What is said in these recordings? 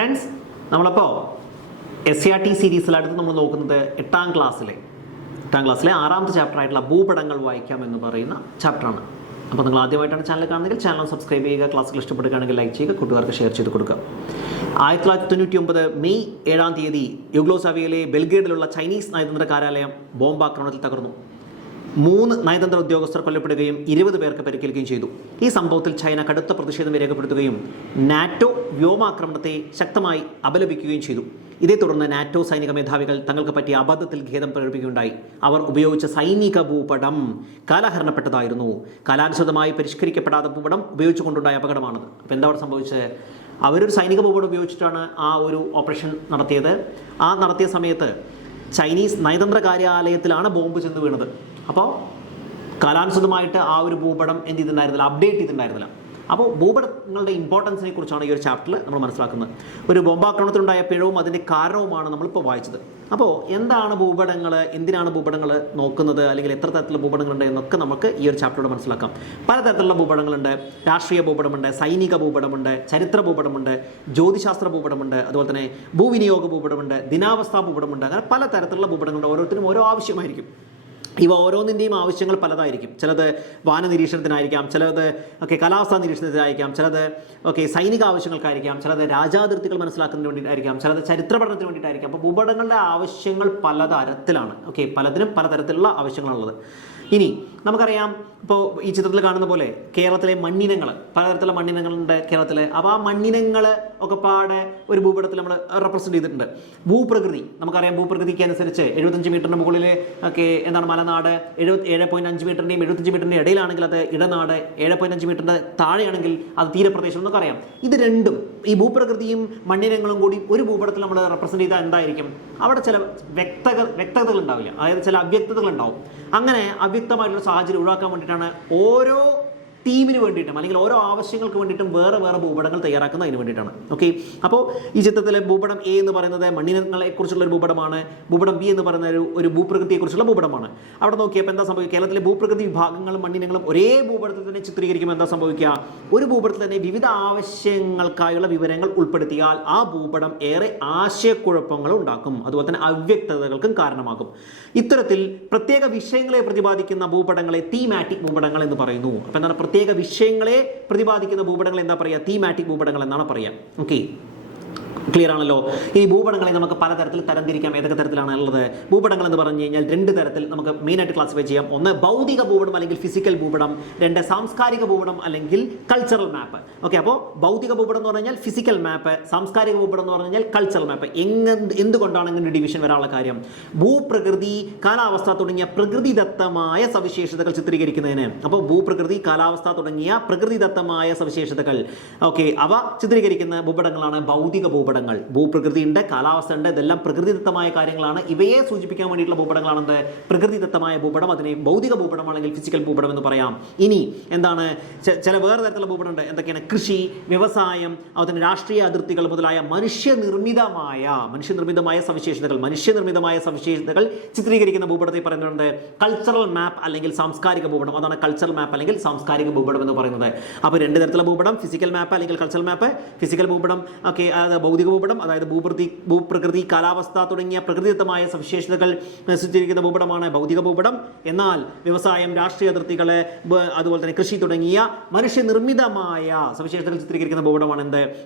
Friends നമ്മളപ്പോൾ S C R T സീരീസിലടുത്ത് നമ്മൾ നോക്കുന്നത് എട്ടാം ക്ലാസ്സിലെ എട്ടാം ക്ലാസ്സിലെ ആറാമത്തെ ചാപ്റ്റർ ആയിട്ടുള്ള ഭൂപടങ്ങൾ വായിക്കാം എന്ന് പറയുന്ന ചാപ്റ്ററാണ് അപ്പോൾ നിങ്ങൾ ആദ്യമായിട്ടാണ് ചാനൽ കാണുന്നതെങ്കിൽ ചാനൽ സബ്സ്ക്രൈബ് ചെയ്യുക ക്ലാസ്സുകൾ ഇഷ്ടപ്പെടുകയാണെങ്കിൽ ലൈക്ക് ചെയ്യുക കൂട്ടുകാർക്ക് ഷെയർ ചെയ്ത് കൊടുക്കുക. ആയിരത്തി തൊള്ളായിരത്തി തൊണ്ണൂറ്റി ഒമ്പത് മെയ് ഏഴാം തീയതി യുഗ്ലോസാവിയയിലെ ബെൽഗ്രേഡിലുള്ള ചൈനീസ് നയതന്ത്ര കാര്യാലയം ബോംബാക്രമണത്തിൽ തകർന്നു. മൂന്ന് നയതന്ത്ര ഉദ്യോഗസ്ഥർ കൊല്ലപ്പെടുകയും ഇരുപത് പേർക്ക് പരിക്കേൽക്കുകയും ചെയ്തു. ഈ സംഭവത്തിൽ ചൈന കടുത്ത പ്രതിഷേധം രേഖപ്പെടുത്തുകയും നാറ്റോ വ്യോമാക്രമണത്തെ ശക്തമായി അപലപിക്കുകയും ചെയ്തു. ഇതേ തുടർന്ന് നാറ്റോ സൈനിക മേധാവികൾ തങ്ങൾക്ക് പറ്റിയ അബദ്ധത്തിൽ ഖേദം പ്രകടിപ്പിക്കുകയുണ്ടായി. അവർ ഉപയോഗിച്ച സൈനിക ഭൂപടം കാലഹരണപ്പെട്ടതായിരുന്നു. കാലാനുസൃതമായി പരിഷ്കരിക്കപ്പെടാത്ത ഭൂപടം ഉപയോഗിച്ചുകൊണ്ടുണ്ടായ അപകടമാണത്. അപ്പോൾ എന്താ അവിടെ സംഭവിച്ചത്? അവരൊരു സൈനിക ഭൂപടം ഉപയോഗിച്ചിട്ടാണ് ആ ഒരു ഓപ്പറേഷൻ നടത്തിയത്. ആ നടത്തിയ സമയത്ത് ചൈനീസ് നയതന്ത്ര കാര്യാലയത്തിലാണ് ബോംബ് ചെന്ന് വീണത്. അപ്പോൾ കാലാനുസൃതമായിട്ട് ആ ഒരു ഭൂപടം എന്ത് ചെയ്തിട്ടുണ്ടായിരുന്നില്ല അപ്ഡേറ്റ് ചെയ്തിട്ടുണ്ടായിരുന്നില്ല. അപ്പോൾ ഭൂപടങ്ങളുടെ ഇമ്പോർട്ടൻസിനെ കുറിച്ചാണ് ഈ ഒരു ചാപ്റ്ററിൽ നമ്മൾ മനസ്സിലാക്കുന്നത്. ഒരു ബോംബാക്രമണത്തിലുണ്ടായ പിഴവും അതിന്റെ കാരണവുമാണ് നമ്മളിപ്പോൾ വായിച്ചത്. അപ്പോൾ എന്താണ് ഭൂപടങ്ങൾ എന്തിനാണ് ഭൂപടങ്ങൾ നോക്കുന്നത്? അല്ലെങ്കിൽ എത്ര തരത്തിലുള്ള ഭൂപടങ്ങളുണ്ട് എന്നൊക്കെ നമുക്ക് ഈ ഒരു ചാപ്റ്ററിലൂടെ മനസ്സിലാക്കാം. പലതരത്തിലുള്ള ഭൂപടങ്ങളുണ്ട്. രാഷ്ട്രീയ ഭൂപടമുണ്ട് സൈനിക ഭൂപടമുണ്ട് ചരിത്ര ഭൂപടമുണ്ട് ജ്യോതിശാസ്ത്ര ഭൂപടമുണ്ട് അതുപോലെ തന്നെ ഭൂവിനിയോഗ ഭൂപടമുണ്ട് ദിനാവസ്ഥാ ഭൂപടമുണ്ട്. അങ്ങനെ പല തരത്തിലുള്ള ഭൂപടങ്ങളുണ്ട്. ഓരോരുത്തരും ഓരോ ആവശ്യമായിരിക്കും. ഇവ ഓരോന്നിന്റെയും ആവശ്യങ്ങൾ പലതായിരിക്കും. ചിലത് വാന നിരീക്ഷണത്തിനായിരിക്കാം ചിലത് ഒക്കെ കാലാവസ്ഥാ നിരീക്ഷണത്തിനായിരിക്കാം ചിലത് ഓക്കെ സൈനിക ആവശ്യങ്ങൾക്കായിരിക്കാം ചിലത് രാജാതിർത്തികൾ മനസ്സിലാക്കുന്നതിന് വേണ്ടിയിട്ടായിരിക്കാം ചിലത് ചരിത്ര പഠനത്തിന് വേണ്ടിയിട്ടായിരിക്കാം. അപ്പോൾ ഭൂപടങ്ങളുടെ ആവശ്യങ്ങൾ പലതരത്തിലാണ്. ഓക്കെ പലതിനും പലതരത്തിലുള്ള ആവശ്യങ്ങളുള്ളത്. ഇനി നമുക്കറിയാം ഇപ്പോൾ ഈ ചിത്രത്തിൽ കാണുന്ന പോലെ കേരളത്തിലെ മണ്ണിനങ്ങൾ പലതരത്തിലുള്ള മണ്ണിനങ്ങളുണ്ട് കേരളത്തിലെ. അപ്പോൾ ആ മണ്ണിനങ്ങൾ ഒക്കെ പാടെ ഒരു ഭൂപടത്തിൽ നമ്മൾ റെപ്രസെന്റ് ചെയ്തിട്ടുണ്ട്. ഭൂപ്രകൃതി നമുക്കറിയാം ഭൂപ്രകൃതിക്ക് അനുസരിച്ച് എഴുപത്തഞ്ച് മീറ്ററിന് മുകളിൽ ഒക്കെ എന്താണ് മലനാട് എഴുപത്തി ഏഴ് പോയിന്റ് അഞ്ച് മീറ്ററിന്റെയും എഴുപത്തഞ്ച് മീറ്ററിന്റെ ഇടയിലാണെങ്കിൽ അത് ഇടനാട് ഏഴ് പോയിന്റ് അഞ്ച് മീറ്ററിന്റെ താഴെയാണെങ്കിൽ അത് തീരപ്രദേശം എന്നൊക്കെ അറിയാം ഇത് രണ്ടും ഈ ഭൂപ്രകൃതിയും മണ്ണിനങ്ങളും കൂടി ഒരു ഭൂപടത്തിൽ നമ്മൾ റെപ്രസെന്റ് ചെയ്താൽ എന്തായിരിക്കും? അവിടെ ചില വ്യക്തത വ്യക്തതകൾ ഉണ്ടാവില്ല. അതായത് ചില അവ്യക്തതകൾ ഉണ്ടാവും. അങ്ങനെ അവ്യക്തമായിട്ടുള്ള സാഹചര്യം ഒഴിവാക്കാൻ വേണ്ടിയിട്ടാണ് ഓരോ ടീമിന് വേണ്ടിയിട്ടും അല്ലെങ്കിൽ ഓരോ ആവശ്യങ്ങൾക്ക് വേണ്ടിയിട്ടും വേറെ വേറെ ഭൂപടങ്ങൾ തയ്യാറാക്കുന്നത് അതിന് വേണ്ടിയിട്ടാണ്. ഓക്കെ അപ്പോൾ ഈ ചിത്രത്തിലെ ഭൂപടം എ എന്ന് പറയുന്നത് മണ്ണിനങ്ങളെക്കുറിച്ചുള്ള ഒരു ഭൂപടമാണ്. ഭൂപടം ബി എന്ന് പറയുന്ന ഒരു ഒരു ഭൂപ്രകൃതിയെക്കുറിച്ചുള്ള ഭൂപടമാണ്. അവിടെ നോക്കിയപ്പോൾ എന്താ സംഭവിക്കുക? കേരളത്തിലെ ഭൂപ്രകൃതി വിഭാഗങ്ങളും മണ്ണിനങ്ങളും ഒരേ ഭൂപടത്തിൽ തന്നെ ചിത്രീകരിക്കുമ്പോൾ എന്താ സംഭവിക്കുക? ഒരു ഭൂപടത്തിൽ തന്നെ വിവിധ ആവശ്യങ്ങൾക്കായുള്ള വിവരങ്ങൾ ഉൾപ്പെടുത്തിയാൽ ആ ഭൂപടം ഏറെ ആശയക്കുഴപ്പങ്ങൾ ഉണ്ടാക്കും. അതുപോലെ തന്നെ അവ്യക്തതകൾക്കും കാരണമാകും. ഇത്തരത്തിൽ പ്രത്യേക വിഷയങ്ങളെ പ്രതിപാദിക്കുന്ന ഭൂപടങ്ങളെ തീമാറ്റിക് ഭൂപടങ്ങൾ എന്ന് പറയുന്നു. അപ്പോൾ എന്താണ് പ്രത്യേക വിഷയങ്ങളെ പ്രതിപാദിക്കുന്ന ഭൂപടങ്ങൾ എന്താ പറയുക? തീമാറ്റിക് ഭൂപടങ്ങൾ എന്നാണ് പറയുക. ഓക്കെ ക്ലിയർ ആണല്ലോ? ഈ ഭൂപടങ്ങളെ നമുക്ക് പലതരത്തിൽ തരംതിരിക്കാം. ഏതൊക്കെ തരത്തിലാണ് ഉള്ളത്? ഭൂപടങ്ങൾ എന്ന് പറഞ്ഞു കഴിഞ്ഞാൽ രണ്ട് തരത്തിൽ നമുക്ക് മെയിൻ ആയിട്ട് ക്ലാസിഫൈ ചെയ്യാം. ഒന്ന് ഭൗതിക ഭൂപടം അല്ലെങ്കിൽ ഫിസിക്കൽ ഭൂപടം. രണ്ട് സാംസ്കാരിക ഭൂപടം അല്ലെങ്കിൽ കൾച്ചറൽ മാപ്പ് ഓക്കെ അപ്പോൾ ഭൗതിക ഭൂപടം എന്ന് പറഞ്ഞാൽ ഫിസിക്കൽ മാപ്പ് സാംസ്കാരിക ഭൂപടം എന്ന് പറഞ്ഞാൽ കൾച്ചറൽ മാപ്പ് എങ്ങനെ എന്തുകൊണ്ടാണ് ഇങ്ങനെ ഡിവിഷൻ വരാനുള്ള കാര്യം? ഭൂപ്രകൃതി കാലാവസ്ഥ തുടങ്ങിയ പ്രകൃതിദത്തമായ സവിശേഷതകൾ ചിത്രീകരിക്കുന്നതിന്. അപ്പോൾ ഭൂപ്രകൃതി കാലാവസ്ഥ തുടങ്ങിയ പ്രകൃതിദത്തമായ സവിശേഷതകൾ. ഓക്കെ അവ ചിത്രീകരിക്കുന്ന ഭൂപടങ്ങളാണ് ഭൗതിക ഭൂപടങ്ങൾ ഭൂപ്രകൃതിയുണ്ട് കാലാവസ്ഥ ഉണ്ട് ഇതെല്ലാം പ്രകൃതിദത്തമായ കാര്യങ്ങളാണ്. ഇവയെ സൂചിപ്പിക്കാൻ വേണ്ടിയിട്ടുള്ള ഭൂപടങ്ങളാണ് പ്രകൃതിദത്തമായ ഭൂപടം അതിനെ ഭൗതിക ഭൂപടം അല്ലെങ്കിൽ ഫിസിക്കൽ ഭൂപടം എന്ന് പറയാം. ഇനി എന്താണ്? ചില വേറെ തരത്തിലുള്ള ഭൂപടമുണ്ട്. എന്തൊക്കെയാണ്? കൃഷി വ്യവസായം അതുപോലെ രാഷ്ട്രീയ അതിർത്തികൾ മുതലായ മനുഷ്യനിർമ്മിതമായ മനുഷ്യനിർമ്മിതമായ സവിശേഷതകൾ മനുഷ്യനിർമ്മിതമായ സവിശേഷതകൾ ചിത്രീകരിക്കുന്ന ഭൂപടത്തെ പറയുന്നുണ്ട് കൾച്ചറൽ മാപ്പ് അല്ലെങ്കിൽ സാംസ്കാരിക ഭൂപടം. അതാണ് കൾച്ചറൽ മാപ്പ് അല്ലെങ്കിൽ സാംസ്കാരിക ഭൂപടം എന്ന് പറയുന്നത്. അപ്പോൾ രണ്ട് തരത്തിലുള്ള ഭൂപടം ഫിസിക്കൽ മാപ്പ് അല്ലെങ്കിൽ കൾച്ചറൽ മാപ്പ് ഫിസിക്കൽ ഭൂപടം ഒക്കെ ഭൗതിക ഭൂപടം അതായത് ഭൂപ്രതി ഭൂപ്രകൃതി കാലാവസ്ഥ തുടങ്ങിയ പ്രകൃതിദത്തമായ സവിശേഷതകൾ ചിത്രീകരിക്കുന്ന ഭൂപടമാണ് ഭൗതിക ഭൂപടം എന്നാൽ വ്യവസായം രാഷ്ട്രീയ അതിർത്തികൾ അതുപോലെ തന്നെ കൃഷി തുടങ്ങിയ മനുഷ്യനിർമ്മിതമായ സവിശേഷതകൾ ചിത്രീകരിക്കുന്ന ഭൂപടമാണ്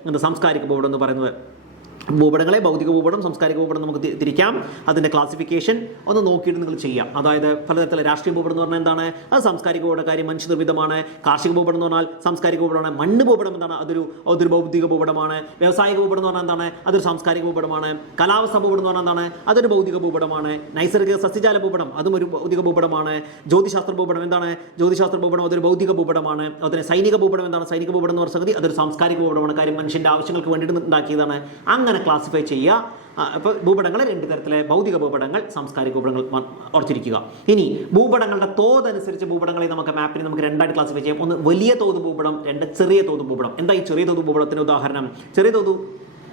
എന്ത് സാംസ്കാരിക ഭൂപടം എന്ന് പറയുന്നത്. ഭൂപടങ്ങളെ ഭൗതിക ഭൂപടം സാംസ്കാരിക ഭൂപടം നമുക്ക് തിരിക്കാം. അതിന്റെ ക്ലാസിഫിക്കേഷൻ ഒന്ന് നോക്കിയിട്ട് നിങ്ങൾ ചെയ്യാം. അതായത് പലതരത്തിലുള്ള രാഷ്ട്രീയ ഭൂപടം എന്ന് പറഞ്ഞാൽ എന്താണ്? അത് സാംസ്കാരിക ഭൂപട കാര്യം മനുഷ്യനിർമ്മിതമാണ്. കാർഷിക ഭൂപടം എന്ന് പറഞ്ഞാൽ സാംസ്കാരിക ഭൂപടമാണ്. മണ്ണ് ഭൂപടം എന്താണ്? അതൊരു അതൊരു ഭൗതിക ഭൂപടമാണ്. വ്യവസായിക ഭൂപടം എന്ന് പറഞ്ഞാൽ എന്താണ്? അതൊരു സാംസ്കാരിക ഭൂപടമാണ്. കാലാവസ്ഥ ഭൂപടം എന്ന് പറഞ്ഞാൽ എന്താണ്? അതൊരു ഭൗതിക ഭൂപടമാണ്. നൈസർഗിക സസ്യജാല ഭൂപടം അതും ഒരു ഭൗതിക ഭൂപടമാണ്. ജ്യോതിശാസ്ത്ര ഭൂപടം എന്താണ്? ജ്യോതിശാസ്ത്ര ഭൂപടം അതൊരു ഭൗതിക ഭൂപടമാണ്. അതുപോലെ സൈനിക ഭൂപടം എന്താണ്? സൈനിക ഭൂപടം എന്ന് പറഞ്ഞ സംഗതി അതൊരു സാംസ്കാരിക ഭൂപടമാണ്. കാര്യം മനുഷ്യന്റെ ആവശ്യങ്ങൾക്ക് വേണ്ടിയിട്ട് ഉണ്ടാക്കിയതാണ്. അങ്ങനെ ക്ലാസിഫൈ ചെയ്യുക. അപ്പോൾ ഭൂപടങ്ങൾ രണ്ട് തരത്തിലെ ഭൗതിക ഭൂപടങ്ങൾ സാംസ്കാരിക ഭൂപടങ്ങൾ ഓർത്തിരിക്കുക ഇനി ഭൂപടങ്ങളുടെ തോത് അനുസരിച്ച് ഭൂപടങ്ങളെ നമുക്ക് മാപ്പിനെ നമുക്ക് രണ്ടായിട്ട് ക്ലാസിഫൈ ചെയ്യാം. ഒന്ന് വലിയ തോത് ഭൂപടം രണ്ട് ചെറിയ തോത് ഭൂപടം. എന്താ ഈ ചെറിയ തോത് ഭൂപടത്തിന് ഉദാഹരണം? ചെറിയ തോത്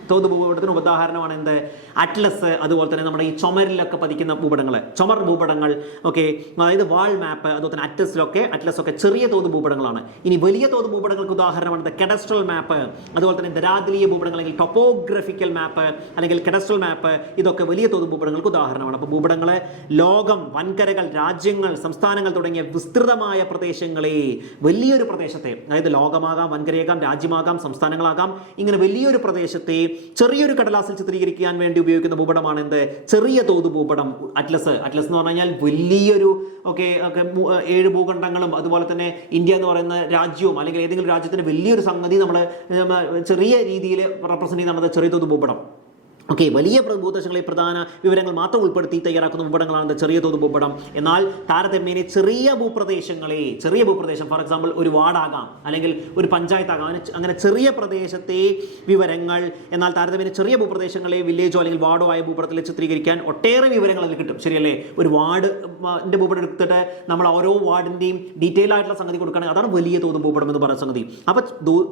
തോത് ഭൂപടത്തിന് ഉദാഹരണമാണ് എന്ത്? അറ്റ്ലസ് അതുപോലെ തന്നെ നമ്മുടെ ഈ ചുമരിലൊക്കെ പതിക്കുന്ന ഭൂപടങ്ങൾ ചുമർ ഭൂപടങ്ങൾ ഓക്കെ? അതായത് വാൾ മാപ്പ് അതുപോലെ തന്നെ അറ്റ്ലസിലൊക്കെ അറ്റ്ലസൊക്കെ ചെറിയ തോത് ഭൂപടങ്ങളാണ് ഇനി വലിയ തോത് ഭൂപടങ്ങൾക്ക് ഉദാഹരണമാണ് കെഡസ്ട്രൽ മാപ്പ് അതുപോലെ തന്നെ ദരാദ്രീയ ഭൂപടങ്ങൾ അല്ലെങ്കിൽ ടൊപ്പോഗ്രഫിക്കൽ മാപ്പ് അല്ലെങ്കിൽ കെഡസ്ട്രൽ മാപ്പ് ഇതൊക്കെ വലിയ തോത് ഭൂപടങ്ങൾക്ക് ഉദാഹരണമാണ്. അപ്പോൾ ഭൂപടങ്ങൾ ലോകം വൻകരകൾ രാജ്യങ്ങൾ സംസ്ഥാനങ്ങൾ തുടങ്ങിയ വിസ്തൃതമായ പ്രദേശങ്ങളെ വലിയൊരു പ്രദേശത്തെ അതായത് ലോകമാകാം വൻകരയാകാം രാജ്യമാകാം സംസ്ഥാനങ്ങളാകാം ഇങ്ങനെ വലിയൊരു പ്രദേശത്തെ ചെറിയൊരു കടലാസിൽ ചിത്രീകരിക്കാൻ വേണ്ടി ഉപയോഗിക്കുന്ന ഭൂപടമാണ് എന്ത്? ചെറിയ തോത് ഭൂപടം അറ്റ്ലസ്. അറ്റ്ലസ് എന്ന് പറഞ്ഞു കഴിഞ്ഞാൽ വലിയൊരു ഓക്കെ ഏഴ് ഭൂഖണ്ഡങ്ങളും അതുപോലെ തന്നെ ഇന്ത്യ എന്ന് പറയുന്ന രാജ്യവും അല്ലെങ്കിൽ ഏതെങ്കിലും രാജ്യത്തിന്റെ വലിയൊരു സംഗതി നമ്മൾ ചെറിയ രീതിയിൽ റെപ്രസെന്റ് ചെയ്യുന്നത് ചെറിയ തോത് ഭൂപടം. ഓക്കെ വലിയ ഭൂതശങ്ങളെ പ്രധാന വിവരങ്ങൾ മാത്രം ഉൾപ്പെടുത്തി തയ്യാറാക്കുന്ന ഭൂപടങ്ങളാണ് ചെറിയ തോത് ഭൂപടം. എന്നാൽ താരതമ്യേന ചെറിയ ഭൂപ്രദേശങ്ങളെ ചെറിയ ഭൂപ്രദേശം ഫോർ എക്സാമ്പിൾ ഒരു വാർഡാകാം അല്ലെങ്കിൽ ഒരു പഞ്ചായത്താകാം അങ്ങനെ ചെറിയ പ്രദേശത്തെ വിവരങ്ങൾ എന്നാൽ താരതമ്യേന ചെറിയ ഭൂപ്രദേശങ്ങളെ വില്ലേജോ അല്ലെങ്കിൽ വാർഡോ ആയ ഭൂപടത്തിൽ ചിത്രീകരിക്കാൻ ഒട്ടേറെ വിവരങ്ങൾ അതിൽ കിട്ടും. ശരിയല്ലേ? ഒരു വാർഡ് ന്റെ ഭൂപടം എടുത്തിട്ട് നമ്മൾ ഓരോ വാർഡിന്റെയും ഡീറ്റെയിൽ ആയിട്ടുള്ള സംഗതി കൊടുക്കുകയാണെങ്കിൽ അതാണ് വലിയ തോത് ഭൂപടം എന്ന് പറയുന്ന സംഗതി. അപ്പോൾ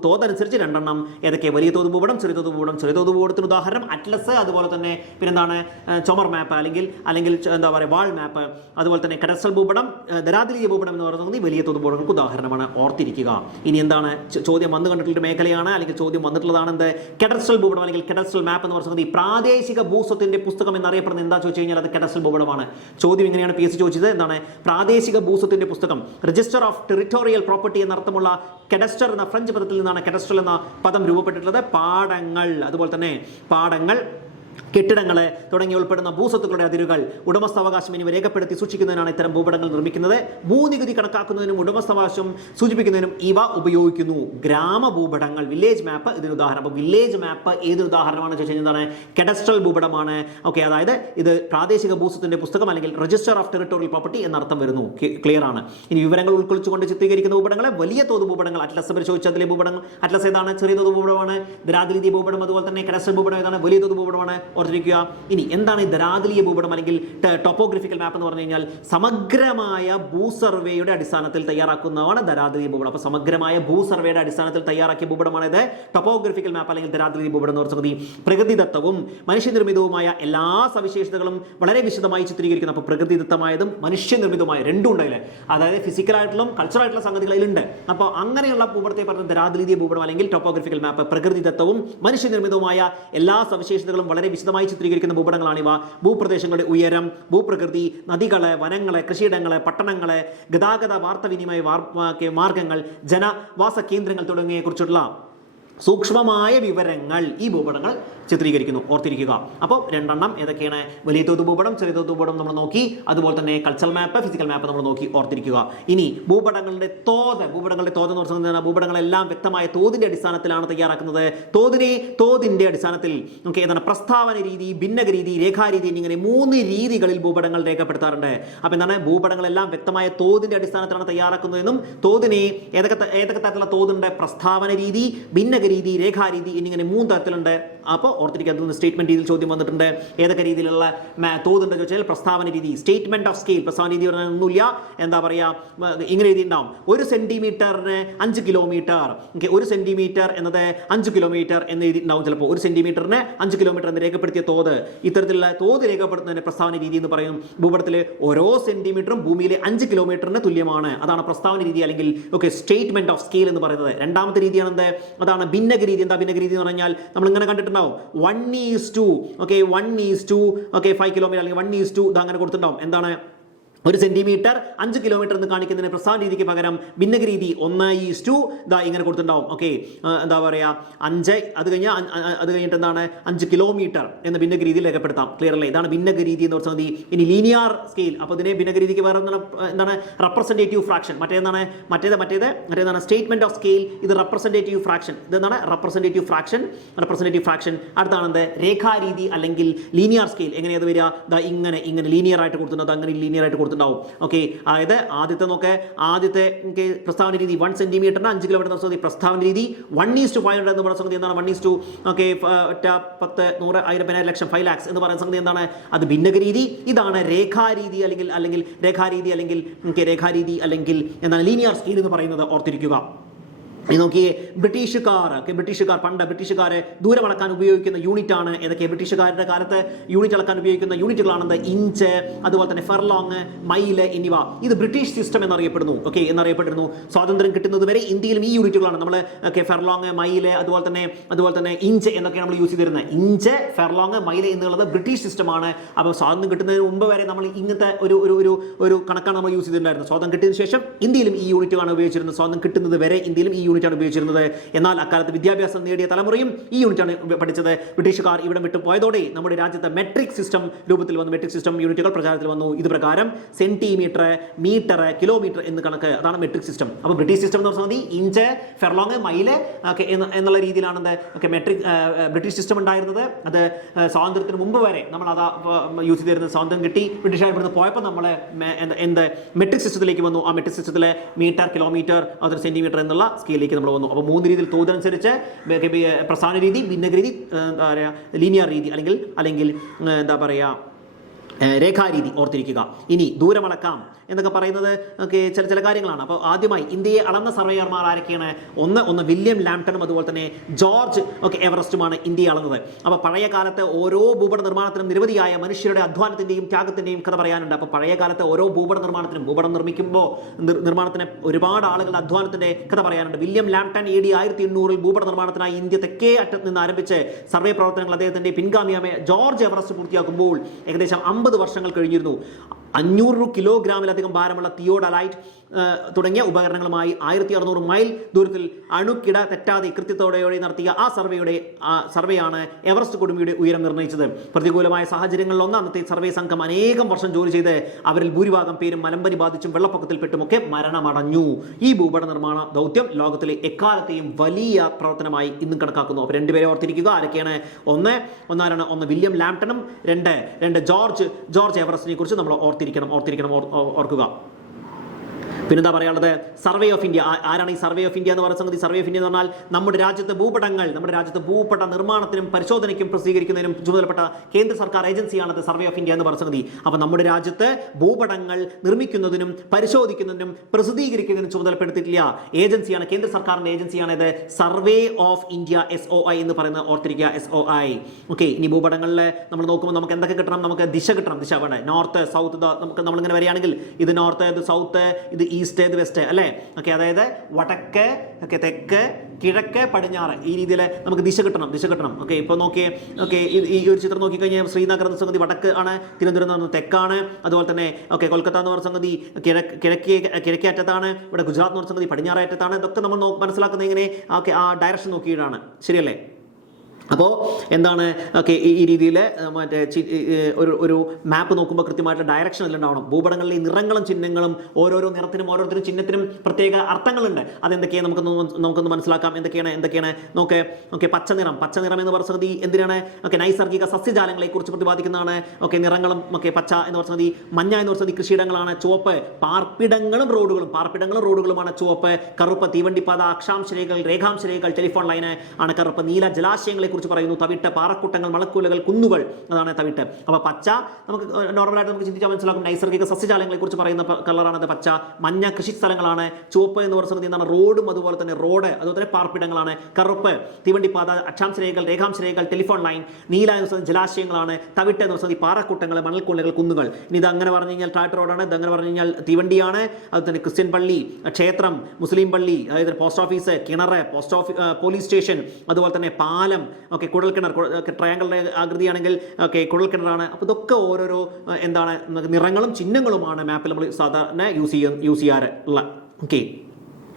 തോതനുസരിച്ച് രണ്ടെണ്ണം ഏതൊക്കെ? വലിയ തോത് ഭൂപടം ചെറിയ തോത് ഭൂപടം ചെറിയ തോത് ഭൂപടത്തിന് ഉദാഹരണം അറ്റ്ലസ് അതുപോലെ തന്നെ പിന്നെന്താണ് ചുമർ മാപ്പ് അല്ലെങ്കിൽ അല്ലെങ്കിൽ എന്താ പറയുക വാൾ മാപ്പ് അതുപോലെ തന്നെ കടസൽ ഭൂപടം ദരാദ്രീയ ഭൂപടം എന്ന് പറയുന്നത് വലിയ തോത് ഭൂപടങ്ങൾക്ക് ഉദാഹരണമാണ് ഓർത്തിരിക്കുക. ഇനി എന്താണ് ചോദ്യം വന്നു കണ്ടിട്ടുള്ള മേഖലയാണ് അല്ലെങ്കിൽ ചോദ്യം വന്നിട്ടുള്ളതാണ് എന്ത്? കെഡസ്ട്രൽ ഭൂപടം അല്ലെങ്കിൽ കെഡസ്ട്രൽ മാപ്പ് എന്ന് പറയുന്നത് ഈ പ്രാദേശിക ഭൂസ്വത്തിന്റെ പുസ്തകം എന്നറിയപ്പെടുന്നത് എന്താ ചോദിച്ചു കഴിഞ്ഞാൽ അത് കെഡസ്ട്രൽ ഭൂപടമാണ്. ചോദ്യം ഇങ്ങനെയാണ് പി എസ് ചോദിച്ചത് എന്താണ്? പ്രാദേശിക ഭൂസ്വത്തിന്റെ പുസ്തകം രജിസ്റ്റർ ഓഫ് ടെറിട്ടോറിയൽ പ്രോപ്പർട്ടി എന്നർത്ഥമുള്ള കെഡസ്റ്റർ എന്ന ഫ്രഞ്ച് പദത്തിൽ നിന്നാണ് കെഡസ്റ്റർ എന്ന പദം രൂപപ്പെട്ടിട്ടുള്ളത്. പാടങ്ങൾ അതുപോലെ തന്നെ പാടങ്ങൾ കെട്ടിടങ്ങളെ തുടങ്ങി ഉൾപ്പെടുന്ന ഭൂസ്വത്തുക്കളുടെ അതിരുകൾ ഉടമസ്ഥാവകാശം എന്നിവ രേഖപ്പെടുത്തി സൂക്ഷിക്കുന്നതിനാണ് ഇത്തരം ഭൂപടങ്ങൾ നിർമ്മിക്കുന്നത്. ഭൂനികുതി കണക്കാക്കുന്നതിനും ഉടമസ്ഥാവകാശം സൂചിപ്പിക്കുന്നതിനും ഇവ ഉപയോഗിക്കുന്നു. ഗ്രാമ ഭൂപടങ്ങൾ വില്ലേജ് മാപ്പ് ഇതിന് ഉദാഹരണം. അപ്പോൾ വില്ലേജ് മാപ്പ് ഏത് ഉദാഹരണമാണ് ചോദിച്ചു കഴിഞ്ഞാൽ എന്താണ്? കെഡസ്ട്രൽ ഭൂപടമാണ്. ഓക്കെ അതായത് ഇത് പ്രാദേശിക ഭൂസ്വത്തിന്റെ പുസ്തകം അല്ലെങ്കിൽ രജിസ്റ്റർ ഓഫ് ടെറിട്ടോറിയൽ പ്രോപ്പർട്ടി എന്നർത്ഥം വരുന്നു. ക്ലിയർ ആണ്. ഇനി വിവരങ്ങൾ ഉൾക്കൊള്ളിച്ചുകൊണ്ട് ചിത്രീകരിക്കുന്ന ഭൂപടങ്ങളെ വലിയ തോത് ഭൂപടങ്ങൾ അറ്റ്ലസ് പരിശോധിച്ചതിലെ ഭൂപടങ്ങൾ അറ്റ്ലസ് ഏതാണ്? ചെറിയ തോത് ഭൂപടമാണ്. ദ്രാദ്രീതി ഭൂപടം അതുപോലെ തന്നെ കെഡസ്ട്രൽ ഭൂപടം ഏതാണ്? വലിയ തോത് ഭൂപടമാണ്. ഓർത്തിരിക്കുക. ഇനി എന്താണ് ഈ ദരാദ്രീയ ഭൂപടം അല്ലെങ്കിൽ ടോപ്പോഗ്രഫിക്കൽ മാപ്പ് എന്ന് പറഞ്ഞു കഴിഞ്ഞാൽ സമഗ്രമായ ഭൂ സർവേയുടെ അടിസ്ഥാനത്തിൽ തയ്യാറാക്കുന്നതാണ് ദരാദ്രീയ ഭൂപടം. അപ്പോൾ സമഗ്രമായ ഭൂ സർവേയുടെ അടിസ്ഥാനത്തിൽ തയ്യാറാക്കിയ ഭൂപടമാണ് ഇത്. ടോപ്പോഗ്രഫിക്കൽ മാപ്പ് അല്ലെങ്കിൽ ദരാദ്രീയ ഭൂപടം എന്ന് പറഞ്ഞത് പ്രകൃതിദത്തവും മനുഷ്യനിർമ്മിതവുമായ എല്ലാ സവിശേഷതകളും വളരെ വിശദമായി ചിത്രീകരിക്കുന്നു. അപ്പോൾ പ്രകൃതിദത്തമായതും മനുഷ്യനിർമ്മിതവുമായ രണ്ടും ഉണ്ടായില്ലേ അതായത് ഫിസിക്കലായിട്ടുള്ള കൾച്ചർ ആയിട്ടുള്ള സംഗതികൾ അതിലുണ്ട് അപ്പോൾ അങ്ങനെയുള്ള ഭൂപടത്തെ പറഞ്ഞ ദരാദ്രീയ ഭൂപടം അല്ലെങ്കിൽ ടോപ്പോഗ്രഫിക്കൽ മാപ്പ് പ്രകൃതിദത്തവും മനുഷ്യനിർമ്മിതവുമായ എല്ലാ സവിശേഷതകളും വളരെ വിശദമായി ചിത്രീകരിക്കുന്ന ഭൂപടങ്ങളാണിവ ഭൂപ്രദേശങ്ങളുടെ ഉയരം ഭൂപ്രകൃതി നദികളെ വനങ്ങളെ കൃഷിയിടങ്ങളെ പട്ടണങ്ങളെ ഗതാഗത വാർത്താവിനിമയ വാർ- മാർഗങ്ങൾ ജനവാസ കേന്ദ്രങ്ങൾ തുടങ്ങിയവയെ കുറിച്ചുള്ള സൂക്ഷ്മമായ വിവരങ്ങൾ ഈ ഭൂപടങ്ങൾ ചിത്രീകരിക്കുന്നു. ഓർത്തിരിക്കുക. അപ്പോൾ രണ്ടെണ്ണം ഏതൊക്കെയാണ്? വലിയ തോത് ഭൂപടം ചെറിയ തോത് ഭൂപടം നമ്മൾ നോക്കി. അതുപോലെ തന്നെ കൾച്ചറൽ മാപ്പ് ഫിസിക്കൽ മാപ്പ് നമ്മൾ നോക്കി. ഓർത്തിരിക്കുക. ഇനി ഭൂപടങ്ങളുടെ തോത്. ഭൂപടങ്ങളുടെ തോത് എന്ന് പറഞ്ഞാൽ ഭൂപടങ്ങളെല്ലാം വ്യക്തമായ തോതിന്റെ അടിസ്ഥാനത്തിലാണ് തയ്യാറാക്കുന്നത്. തോതിനെ തോതിന്റെ അടിസ്ഥാനത്തിൽ നമുക്ക് ഏതാണ്? പ്രസ്താവന രീതി ഭിന്നക രീതി രേഖാരീതി എന്നിങ്ങനെ മൂന്ന് രീതികളിൽ ഭൂപടങ്ങൾ രേഖപ്പെടുത്താറുണ്ട്. അപ്പോൾ എന്താണ്? ഭൂപടങ്ങളെല്ലാം വ്യക്തമായ തോതിന്റെ അടിസ്ഥാനത്തിലാണ് തയ്യാറാക്കുന്നതെന്നും തോതിനെ ഏതൊക്കെ ഏതൊക്കെ തരത്തിലുള്ള തോതുണ്ട്? പ്രസ്താവന രീതി ഭിന്നക രീതി രേഖാരീതി എന്നിങ്ങനെ മൂന്ന് തരത്തിലുണ്ട്. അപ്പോൾ ഓർത്തിരിക്കാൻ അതിൽ സ്റ്റേറ്റ്മെന്റ് രീതിയിൽ ചോദ്യം വന്നിട്ടുണ്ട്. ഏതൊക്കെ രീതിയിലുള്ള തോതുണ്ട് ചോദിച്ചാൽ പ്രസ്താവന രീതി സ്റ്റേറ്റ്മെന്റ് ഓഫ് സ്കെയിൽ പ്രസ്താവന രീതി പറഞ്ഞാൽ ഒന്നുമില്ല. എന്താ പറയുക ഇങ്ങനെ രീതി ഉണ്ടാവും ഒരു സെന്റിമീറ്ററിന് അഞ്ച് കിലോമീറ്റർ ഓക്കെ ഒരു സെന്റിമീറ്റർ എന്നത് അഞ്ച് കിലോമീറ്റർ എന്ന രീതി ഉണ്ടാവും ചിലപ്പോൾ. ഒരു സെന്റിമീറ്ററിന് അഞ്ച് കിലോമീറ്റർ എന്ന് രേഖപ്പെടുത്തിയ തോത്. ഇത്തരത്തിലുള്ള തോത് രേഖപ്പെടുത്തുന്നതിന് പ്രസ്താവന രീതി എന്ന് പറയും. ഭൂപടത്തിലെ ഓരോ സെന്റിമീറ്ററും ഭൂമിയിലെ അഞ്ച് കിലോമീറ്ററിന് തുല്യമാണ്. അതാണ് പ്രസ്താവന രീതി അല്ലെങ്കിൽ ഓക്കെ സ്റ്റേറ്റ്മെന്റ് ഓഫ് സ്കെയിൽ എന്ന് പറയുന്നത്. രണ്ടാമത്തെ രീതിയാണ് എന്ത് അതാണ് ഭിന്നക രീതി. എന്താ ഭിന്നക രീതി എന്ന് പറഞ്ഞാൽ നമ്മൾ ഇങ്ങനെ കണ്ടിട്ടുണ്ടാവും one is to okay one is to okay five kilometer അല്ലെങ്കിൽ വൺ ഈസ് ടു ഇത് അങ്ങനെ കൊടുത്തിട്ടുണ്ടാവും. എന്താണ്? ഒരു സെന്റിമീറ്റർ അഞ്ച് കിലോമീറ്റർ എന്ന് കാണിക്കുന്നതിന് പ്രസ്ഥാന രീതിക്ക് പകരം ഭിന്നക രീതി ഒന്ന് ടു ഇതാ ഇങ്ങനെ കൊടുത്തിട്ടുണ്ടാവും. ഓക്കെ എന്താ പറയുക അഞ്ച് അത് കഴിഞ്ഞാൽ അത് കഴിഞ്ഞിട്ട് എന്താണ്? അഞ്ച് കിലോമീറ്റർ എന്ന് ഭിന്നക രീതിയിൽ രേഖപ്പെടുത്താം. ക്ലിയർ അല്ലേ? ഇതാണ് ഭിന്നക രീതി എന്ന് പറഞ്ഞാൽ മതി ഇനി ലീനിയർ സ്കെയിൽ അപ്പോൾ ഇതിനെ ഭിന്നക രീതിക്ക് വേറെ എന്താണ്? റെപ്രസെന്റേറ്റീവ് ഫ്രാക്ഷൻ മറ്റേതാണ്? മറ്റേത് മറ്റേത്? മറ്റേതാണ്? സ്റ്റേറ്റ്മെന്റ് ഓഫ് സ്കെയിൽ ഇത് റെപ്രസെന്റേറ്റീവ് ഫ്രാക്ഷൻ ഇത് എന്താണ്? റെപ്രസെന്റേറ്റീവ് ഫ്രാക്ഷൻ റെപ്രസെന്റേറ്റീവ് ഫ്രാക്ഷൻ അടുത്താണെന്ത് രേഖാരീതി അല്ലെങ്കിൽ ലീനിയർ സ്കെയിൽ എങ്ങനെയത് വരിക? ഇങ്ങനെ ഇങ്ങനെ ലീനിയർ ആയിട്ട് കൊടുത്തിട്ടുണ്ട്. അങ്ങനെ ലീനിയർ ആയിട്ട് കൊടുത്തിട്ടുണ്ടാവും. ഓക്കെ അതായത് ആദ്യത്തെ നോക്കെ ആദ്യത്തെ പ്രസ്താവന രീതി വൺ സെന്റിമീറ്ററിന് അഞ്ച് കിലോമീറ്റർ സംഗതി പ്രസ്താവന രീതി one is to five hundred എന്ന് പറയുന്ന സംഗതി എന്താണ്? വൺ ഈസ് ടു ഓക്കെ പത്ത് നൂറ് ആയിരം പതിനായിരം ലക്ഷം ഫൈവ് ലാക്സ് എന്ന് പറയുന്ന സംഗതി എന്താണ്? അത് ഭിന്നക രീതി. ഇതാണ് രേഖാരീതി അല്ലെങ്കിൽ അല്ലെങ്കിൽ രേഖാരീതി അല്ലെങ്കിൽ രേഖാരീതി അല്ലെങ്കിൽ എന്താണ്? ലീനിയർ സ്കെയിൽ എന്ന് പറയുന്നത് ഓർത്തിരിക്കുക. നോക്കിയേ ബ്രിട്ടീഷുകാർ ഒക്കെ ബ്രിട്ടീഷുകാർ പണ്ട് ബ്രിട്ടീഷുകാരെ ദൂരം അളക്കാൻ ഉപയോഗിക്കുന്ന യൂണിറ്റ് ആണ് ഏതൊക്കെ? ബ്രിട്ടീഷുകാരുടെ കാലത്ത് യൂണിറ്റ് അളക്കാൻ ഉപയോഗിക്കുന്ന യൂണിറ്റുകളാണെന്ന് ഇഞ്ച് അതുപോലെ തന്നെ ഫെർലോങ് മൈൽ എന്നിവ. ഇത് ബ്രിട്ടീഷ് സിസ്റ്റം എന്നറിയപ്പെടുന്നു ഓക്കെ എന്നറിയപ്പെട്ടിരുന്നു. സ്വാതന്ത്ര്യം കിട്ടുന്നത് വരെ ഇന്ത്യയിലും ഈ യൂണിറ്റുകളാണ്. നമ്മൾ ഓക്കെ ഫെർലോങ് മൈൽ അതുപോലെ തന്നെ അതുപോലെ തന്നെ ഇഞ്ച് എന്നൊക്കെ നമ്മൾ യൂസ് ചെയ്തിരുന്നത്. ഇഞ്ച് ഫെർലോങ് മൈൽ എന്നുള്ളത് ബ്രിട്ടീഷ് സിസ്റ്റമാണ്. അപ്പോൾ സ്വാതന്ത്ര്യം കിട്ടുന്നതിന് മുമ്പ് വരെ നമ്മൾ ഇങ്ങനത്തെ ഒരു ഒരു ഒരു ഒരു കണക്കാണ് നമ്മൾ യൂസ് ചെയ്തിട്ടുണ്ടായിരുന്നത്. സ്വാതന്ത്ര്യം കിട്ടിയതിന് ശേഷം ഇന്ത്യയിലും ഈ യൂണിറ്റുകളാണ് ഉപയോഗിച്ചിരുന്നത്. സ്വാതന്ത്ര്യം കിട്ടുന്നത് വരെ ഇന്ത്യയിലും ഈ യൂണിറ്റാണ് ഉപയോഗിച്ചിരുന്നത്. എന്നാൽ അക്കാലത്ത് വിദ്യാഭ്യാസം നേടിയ തലമുറയും ഈ യൂണിറ്റാണ് പഠിച്ചത്. ബ്രിട്ടീഷുകാർ ഇവിടെ വിട്ടു പോയതോടെ നമ്മുടെ രാജ്യത്തെ മെട്രിക് സിസ്റ്റം രൂപത്തിൽ വന്നു. മെട്രിക് സിസ്റ്റം യൂണിറ്റുകൾ പ്രചാരത്തിൽ വന്നു. ഇത് പ്രകാരം സെന്റിമീറ്റർ മീറ്റർ കിലോമീറ്റർ എന്ന് കണക്ക്. അതാണ് മെട്രിക് സിസ്റ്റം അപ്പോൾ ബ്രിട്ടീഷ് സിസ്റ്റം എന്ന് പറഞ്ഞാൽ ഇഞ്ച് ഫെർലോങ് മൈൽ ഒക്കെ എന്നുള്ള രീതിയിലാണ് എന്ത് ഒക്കെ മെട്രിക് ബ്രിട്ടീഷ് സിസ്റ്റം ഉണ്ടായിരുന്നത്. അത് സ്വാതന്ത്ര്യത്തിന് മുമ്പ് വരെ നമ്മൾ അത് യൂസ് ചെയ്തിരുന്നത് സ്വാതന്ത്ര്യം കിട്ടി. ബ്രിട്ടീഷുകാർ ഇവിടുന്ന് പോയപ്പോൾ നമ്മൾ എന്ത് മെട്രിക് സിസ്റ്റത്തിലേക്ക് വന്നു. ആ മെട്രിക് സിസ്റ്റത്തിലെ മീറ്റർ കിലോമീറ്റർ അതൊരു സെന്റിമീറ്റർ എന്നുള്ള സ്കെയിലേക്ക് നമ്മൾ വന്നു. അപ്പോൾ മൂന്ന് രീതിയിൽ തോതനുസരിച്ച് പ്രസ്ഥാന രീതി ഭിന്നഗരീതി എന്താ പറയുക ലീനിയർ രീതി അല്ലെങ്കിൽ അല്ലെങ്കിൽ എന്താ പറയുക രേഖാരീതി ഓർത്തിരിക്കുക. ഇനി ദൂരമളക്കാം എന്നൊക്കെ പറയുന്നത് ഒക്കെ ചില ചില കാര്യങ്ങളാണ്. അപ്പോൾ ആദ്യമായി ഇന്ത്യയെ അളന്ന സർവേയർമാർ ആരൊക്കെയാണ്? ഒന്ന് ഒന്ന് വില്യം ലാംപ്ടണും അതുപോലെ തന്നെ ജോർജ് ഒക്കെ എവറസ്റ്റുമാണ് ഇന്ത്യയെ അളന്നത്. അപ്പോൾ പഴയ കാലത്ത് ഓരോ ഭൂപട നിർമ്മാണത്തിനും നിരവധിയായ മനുഷ്യരുടെ അധ്വാനത്തിന്റെയും ത്യാഗത്തിന്റെയും കഥ പറയാനുണ്ട്. അപ്പോൾ പഴയ കാലത്ത് ഓരോ ഭൂപട നിർമ്മാണത്തിനും ഭൂപടം നിർമ്മിക്കുമ്പോൾ നിർമ്മാണത്തിന് ഒരുപാട് ആളുകളുടെ അധ്വാനത്തിന്റെ കഥ പറയാനുണ്ട്. വില്യം ലാംപ്ടൺ എ ഡി ആയിരത്തി എണ്ണൂറിൽ ഭൂപട നിർമ്മാണത്തിനായി ഇന്ത്യ തെക്കേ അറ്റത്ത് നിന്ന് ആരംഭിച്ച് സർവേ പ്രവർത്തനങ്ങൾ അദ്ദേഹത്തിന്റെ പിൻഗാമിയായ ജോർജ് എവറസ്റ്റ് പൂർത്തിയാക്കുമ്പോൾ ഏകദേശം അമ്പത് വർഷങ്ങൾ കഴിഞ്ഞിരുന്നു. അഞ്ഞൂറ് കിലോഗ്രാമിലധികം ഭാരമുള്ള തിയോഡലൈറ്റ് തുടങ്ങിയ ഉപകരണങ്ങളുമായി ആയിരത്തി അറുന്നൂറ് മൈൽ ദൂരത്തിൽ അണുക്കിട തെറ്റാതെ കൃത്യത്തോടെ നടത്തിയ ആ സർവേയുടെ സർവേയാണ് എവറസ്റ്റ് കുടുംബിയുടെ ഉയരം നിർണയിച്ചത്. പ്രതികൂലമായ സാഹചര്യങ്ങളിൽ അന്നത്തെ സർവേ സംഘം അനേകം വർഷം ജോലി ചെയ്ത് അവരിൽ ഭൂരിഭാഗം പേരും മലമ്പനി ബാധിച്ചും വെള്ളപ്പൊക്കത്തിൽപ്പെട്ടുമൊക്കെ മരണമടഞ്ഞു. ഈ ഭൂപട നിർമ്മാണ ദൗത്യം ലോകത്തിലെ എക്കാലത്തെയും വലിയ പ്രവർത്തനമായി ഇന്നും കണക്കാക്കുന്നു. അപ്പോൾ രണ്ടുപേരെ ഓർത്തിരിക്കുക ആരൊക്കെയാണ്? ഒന്ന് ഒന്നാരാണ്? ഒന്ന് വില്യം ലാംപ്ടണും രണ്ട് രണ്ട് ജോർജ് ജോർജ് എവറസ്റ്റിനെ കുറിച്ച് നമ്മൾ ഓർത്തിരിക്കണം ഓർത്തിരിക്കണം ഓർ- ഓർ- ഓർക്കുക. പിന്നെന്താ പറയാനുള്ളത്? സർവേ ഓഫ് ഇന്ത്യ ആരാണ് ഈ സർവേ ഓഫ് ഇന്ത്യ എന്ന് പറയുന്ന സംഗതി? സർവേ ഓഫ് ഇന്ത്യ എന്ന് പറഞ്ഞാൽ നമ്മുടെ രാജ്യത്തെ ഭൂപടങ്ങൾ നമ്മുടെ രാജ്യത്തെ ഭൂപട നിർമ്മാണത്തിനും പരിശോധനയ്ക്കും പ്രസിദ്ധീകരിക്കുന്നതിനും ചുമതലപ്പെട്ട കേന്ദ്ര സർക്കാർ ഏജൻസിയാണ് സർവേ ഓഫ് ഇന്ത്യ എന്ന് പറയുന്ന സംഗതി. അപ്പോൾ നമ്മുടെ രാജ്യത്ത് ഭൂപടങ്ങൾ നിർമ്മിക്കുന്നതിനും പരിശോധിക്കുന്നതിനും പ്രസിദ്ധീകരിക്കുന്നതിനും ചുമതലപ്പെടുത്തിയിട്ടില്ല ഏജൻസിയാണ് കേന്ദ്ര സർക്കാരിന്റെ ഏജൻസിയാണ് ഇത് survey of India S O I എന്ന് പറയുന്നത് ഓർത്തിരിക്കുക എസ് ഒ ഐ ഓക്കെ ഇനി ഭൂപടങ്ങളിൽ നമ്മൾ നോക്കുമ്പോൾ നമുക്ക് എന്തൊക്കെ കിട്ടണം? നമുക്ക് ദിശ കിട്ടണം. ദിശ വേണ്ടേ? നോർത്ത് സൗത്ത് നമുക്ക് നമ്മളിങ്ങനെ വരികയാണെങ്കിൽ ഇത് നോർത്ത് ഇത് സൗത്ത് ഇത് ഈസ്റ്റ് ഏത് വെസ്റ്റ് അല്ലേ? ഓക്കെ അതായത് വടക്ക് ഓക്കെ തെക്ക് കിഴക്ക് പടിഞ്ഞാറ്. ഈ രീതിയിൽ നമുക്ക് ദിശ കിട്ടണം ദിശ കിട്ടണം. ഓക്കെ ഇപ്പോൾ നോക്കിയേ ഓക്കെ ഈ ഒരു ചിത്രം നോക്കിക്കഴിഞ്ഞാൽ ശ്രീനഗർ എന്ന സംഗതി വടക്ക് ആണ് തിരുവനന്തപുരം എന്ന് തെക്കാണ് അതുപോലെ തന്നെ ഓക്കെ കൊൽക്കത്ത എന്ന് പറഞ്ഞ സംഗതി കിഴക്ക് കിഴക്കേ കിഴക്കേ അറ്റത്താണ് ഇവിടെ ഗുജറാത്ത് എന്ന് പറഞ്ഞ സംഗതി പടിഞ്ഞാറേ അറ്റത്താണ് ഇതൊക്കെ നമ്മൾ മനസ്സിലാക്കുന്നത് ഇങ്ങനെ ഓക്കെ ആ ഡയറക്ഷൻ നോക്കിയിട്ടാണ് ശരിയല്ലേ? അപ്പോൾ എന്താണ് ഓക്കെ ഈ രീതിയിൽ മറ്റേ ഒരു ഒരു മാപ്പ് നോക്കുമ്പോൾ കൃത്യമായിട്ട് ഡയറക്ഷൻ എല്ലാം ഉണ്ടാവണം. ഭൂപടങ്ങളിലെ നിറങ്ങളും ചിഹ്നങ്ങളും ഓരോരോ നിറത്തിനും ഓരോരുത്തരും ചിഹ്നത്തിനും പ്രത്യേക അർത്ഥങ്ങളുണ്ട്. അതെന്തൊക്കെയാണ് നമുക്കൊന്ന് നമുക്കൊന്ന് മനസ്സിലാക്കാം. എന്തൊക്കെയാണ് എന്തൊക്കെയാണ്? നോക്കെ ഓക്കെ പച്ച നിറം. പച്ച നിറം എന്ന് പറഞ്ഞ സംഗതി എന്തിനാണ്? ഓക്കെ നൈസർഗിക സസ്യജാലങ്ങളെക്കുറിച്ച് പ്രതിപാദിക്കുന്നതാണ്. ഓക്കെ നിറങ്ങളും ഓക്കെ പച്ച എന്ന് പറഞ്ഞ സംഗതി മഞ്ഞ എന്ന് പറഞ്ഞ സംഗതി കൃഷിയിടങ്ങളാണ്. ചുവപ്പ് പാർപ്പിടങ്ങളും റോഡുകളും. പാർപ്പിടങ്ങളും റോഡുകളുമാണ് ചുവപ്പ്. കറുപ്പ് തീവണ്ടിപ്പാത അക്ഷാംശ രേഖകൾ രേഖാംശ രേഖകൾ ടെലിഫോൺ ലൈന് ആണ് കറുപ്പ്. നീല ജലാശയങ്ങളെ കുറിച്ച് പറയുന്നു തവിട്ട് പാറക്കൂട്ടങ്ങൾ മളക്കൂലകൾ കുന്നുകൾ അതാണ് തവിട്ട്. അപ്പോൾ പച്ച നമുക്ക് നോർമലായിട്ട് നമുക്ക് ചിന്തിച്ചാൽ മനസ്സിലാക്കും നൈസർഗിക സസ്യജാലങ്ങളെ കുറിച്ച് പറയുന്ന കളറാണ് കളറാണത് പച്ച. മഞ്ഞ കൃഷി സ്ഥലങ്ങളാണ്. ചുവപ്പ് എന്ന് പറയുന്നത് എന്താണ്? റോഡും അതുപോലെ തന്നെ റോഡ് അതുപോലെ തന്നെ പാർപ്പിടങ്ങളാണ്. കറുപ്പ് തീവണ്ടിപ്പാത രേഖാംശ രേഖകൾ ടെലിഫോൺ ലൈൻ നീല എന്ന് പറയുന്നത് ജലാശയങ്ങളാണ്. തവിട്ട് എന്ന് പറയുന്നത് പാറക്കൂട്ടങ്ങൾ മണൽക്കൂലകൾ കുന്നുകൾ. ഇനി ഇത് അങ്ങനെ പറഞ്ഞു കഴിഞ്ഞാൽ ടാറ്റ് റോഡാണ് അങ്ങനെ പറഞ്ഞു കഴിഞ്ഞാൽ തീവണ്ടിയാണ് അതുപോലെ തന്നെ ക്രിസ്ത്യൻ പള്ളി ക്ഷേത്രം മുസ്ലിം പള്ളി അതായത് പോസ്റ്റ് ഓഫീസ് കിണർ പോസ്റ്റ് ഓഫീസ് പോലീസ് സ്റ്റേഷൻ അതുപോലെ തന്നെ പാലം ഒക്കെ കുഴൽക്കിണർ ട്രയാങ്കിളിന്റെ ആകൃതിയാണെങ്കിൽ ഓക്കെ കുഴൽക്കിണറാണ് അപ്പോൾ ഇതൊക്കെ ഓരോരോ എന്താണ് നിറങ്ങളും ചിഹ്നങ്ങളുമാണ് മാപ്പിൽ നമ്മൾ സാധാരണ യൂസ് ചെയ്യുന്ന യൂസ് ചെയ്യാറ് ഉള്ള ഓക്കെ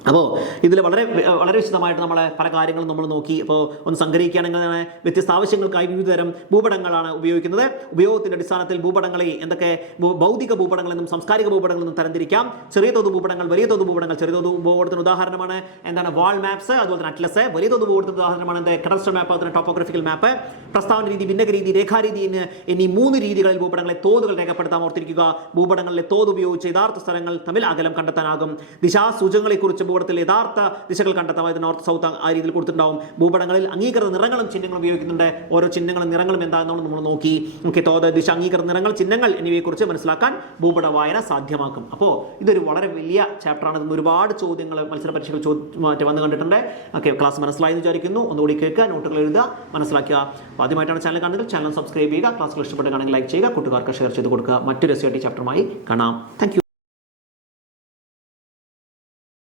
അപ്പോൾ ഇതിൽ വളരെ വളരെ വിശദമായിട്ട് നമ്മളെ പല കാര്യങ്ങളും നമ്മൾ നോക്കി. ഇപ്പോൾ ഒന്ന് സംഗ്രഹിക്കുകയാണെങ്കിൽ വ്യത്യസ്ത ആവശ്യങ്ങൾക്കായി വിവിധ തരം ഭൂപടങ്ങളാണ് ഉപയോഗിക്കുന്നത്. ഉപയോഗത്തിന്റെ അടിസ്ഥാനത്തിൽ ഭൂപടങ്ങളെ എന്തൊക്കെ ഭൗതിക ഭൂപടങ്ങളിൽ നിന്നും സാംസ്കാരിക ഭൂപടങ്ങളിൽ നിന്നും തരംതിരിക്കാം. ചെറിയ തോത് ഭൂപടങ്ങൾ വലിയ തോത് ഭൂപടങ്ങൾ ചെറിയ തോത് ഭൂപടത്തിന് ഉദാഹരണമാണ് എന്താണ് വാൾ മാപ്സ് അതുപോലെ തന്നെ അറ്റ്ലസ് വലിയ തോത് ഭൂപടത്തിന് ഉദാഹരണമാണ് എന്താ? കടസ്റ്റർ മാപ്പ് അതുപോലെ ടോപ്പോഗ്രഫിക്കൽ മാപ്പ് പ്രസ്താവന രീതി ഭിന്നക രീതി രേഖാരീതി എന്നീ മൂന്ന് രീതികളിൽ ഭൂപടങ്ങളെ തോതുകൾ രേഖപ്പെടുത്താൻ ഓർത്തിരിക്കുക. ഭൂപടങ്ങളിലെ തോത് ഉപയോഗിച്ച് യഥാർത്ഥ സ്ഥലങ്ങൾ തമ്മിൽ അകലം കണ്ടെത്താനാകും. ദിശാസൂചകങ്ങളെക്കുറിച്ച് ഭൂപടത്തിൽ യഥാർത്ഥ ദിശകൾ കണ്ടെത്താം. അതായത് നോർത്ത് സൗത്ത് ആ രീതിയിൽ കൊടുത്തിട്ടുണ്ടാവും. ഭൂപടങ്ങളിൽ അംഗീകൃത നിറങ്ങളും ചിഹ്നങ്ങളും ഉപയോഗിക്കുന്നുണ്ട്. ഓരോ ചിഹ്നങ്ങളും നിറങ്ങളും എന്താണെന്ന് നമ്മൾ നോക്കി. നമുക്ക് തോത ദിശ അംഗീകൃത നിറങ്ങൾ ചിഹ്നങ്ങൾ എന്നിവയെക്കുറിച്ച് മനസ്സിലാക്കാൻ ഭൂപട വായന സാധ്യമാക്കും. അപ്പോൾ ഇതൊരു വളരെ വലിയ ചാപ്റ്ററാണ് ഇതിന് ഒരുപാട് ചോദ്യങ്ങൾ മത്സര പരീക്ഷകൾ മറ്റേ വന്ന് കണ്ടിട്ടുണ്ട്. ഓക്കെ ക്ലാസ് മനസ്സിലായി എന്ന് വിചാരിക്കുന്നു. ഒന്നുകൂടി കേൾക്കുക നോട്ടുകൾ എഴുതുക മനസ്സിലാക്കുക. ആദ്യമായിട്ടാണ് ചാനൽ കാണുന്നത്. ചാനൽ സബ്സ്ക്രൈബ് ചെയ്യുക. ക്ലാസ്സുകൾ ഇഷ്ടപ്പെട്ടുകയാണെങ്കിൽ ലൈക്ക് ചെയ്യുക. കൂട്ടുകാർക്ക് ഷെയർ ചെയ്ത് കൊടുക്കുക. മറ്റൊരു എസ് ചാപ്റ്ററുമായി കാണാം. താങ്ക്